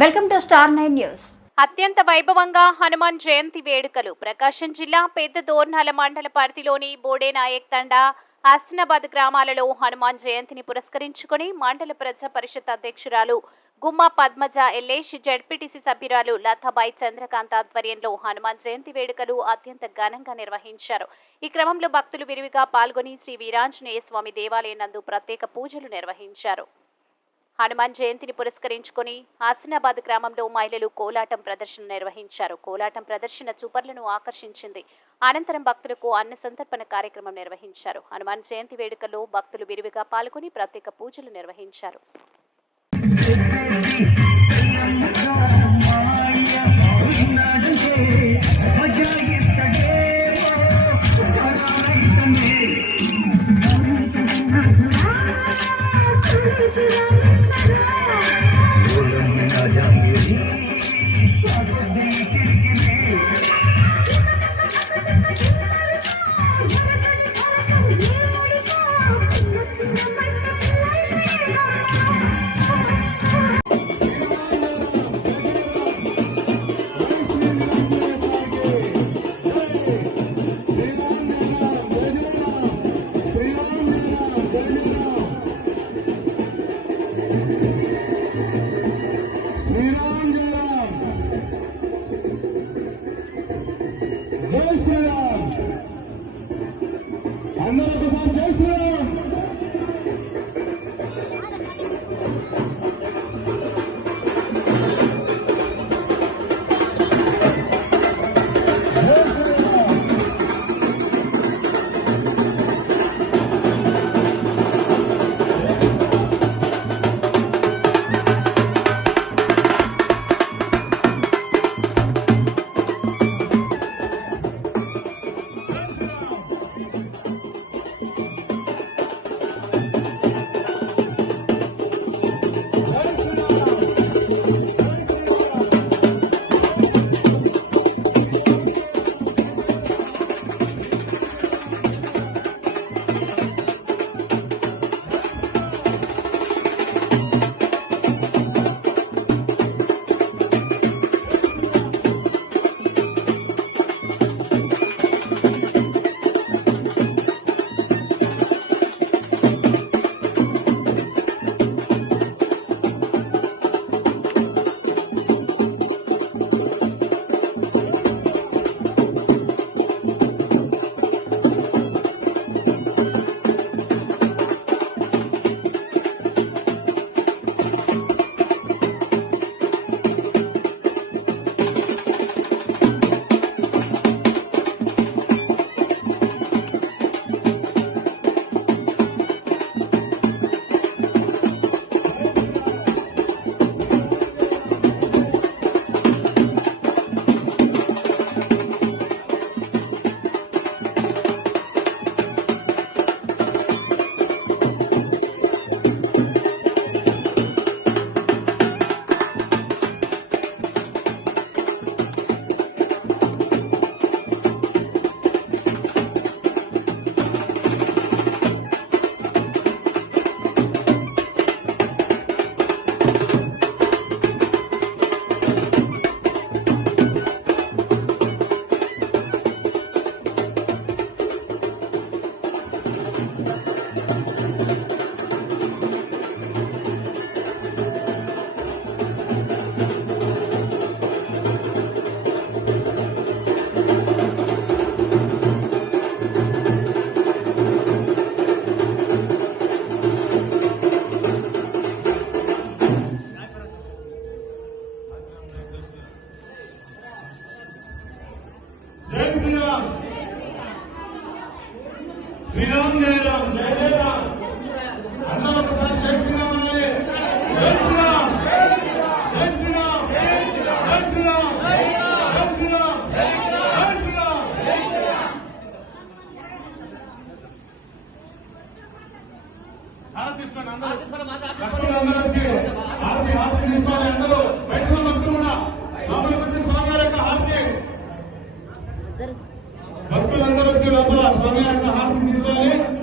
Welcome to star 9 news. అత్యంత వైభవంగా హనుమాన్ జయంతి వేడుకలు. ప్రకాశం జిల్లా పెద్ద దోర్నాల మండల పరిధిలోని బోడేనాయక్ తండా, హస్నాబాద్ గ్రామాలలో హనుమాన్ జయంతిని పురస్కరించుకుని మండల ప్రజా పరిషత్ అధ్యక్షురాలు గుమ్మా పద్మజ, ఎల్లేష్, జడ్పీటీసీ సభ్యురాలు లతాబాయి చంద్రకాంత్ ఆధ్వర్యంలో హనుమాన్ జయంతి వేడుకలు అత్యంత ఘనంగా నిర్వహించారు. ఈ క్రమంలో భక్తులు విరివిగా పాల్గొని శ్రీ వీరాంజనేయ స్వామి దేవాలయం నందు ప్రత్యేక పూజలు నిర్వహించారు. హనుమాన్ జయంతిని పురస్కరించుకుని హస్నాబాద్ గ్రామంలో మహిళలు కోలాటం ప్రదర్శన నిర్వహించారు. కోలాటం ప్రదర్శన చూపర్లను ఆకర్షించింది. అనంతరం భక్తులకు అన్న సంతర్పణ కార్యక్రమం నిర్వహించారు. హనుమాన్ జయంతి వేడుకల్లో భక్తులు విరివిగా పాల్గొని ప్రత్యేక పూజలు నిర్వహించారు. శ్రీరామ్ జయ రామ్ జయ జయ రామ్ అందరూ ఒకసారి జై శ్రీరామ్ అనాలి. జై శ్రీరామ్ జై శ్రీరామ్ జై శ్రీరామ్ జై శ్రీరామ్ జై శ్రీరామ్. హారతి తీసుకోండి అందరూ. భక్తులు అందరూ వచ్చి హారతి తీసుకోవాలి. అందరూ బయట భక్తులు కూడా లోపలికి వచ్చి స్వామి గారి యొక్క హారతి, భక్తులందరూ వచ్చి లోపల స్వామి యొక్క హారతి తీసుకోవాలి.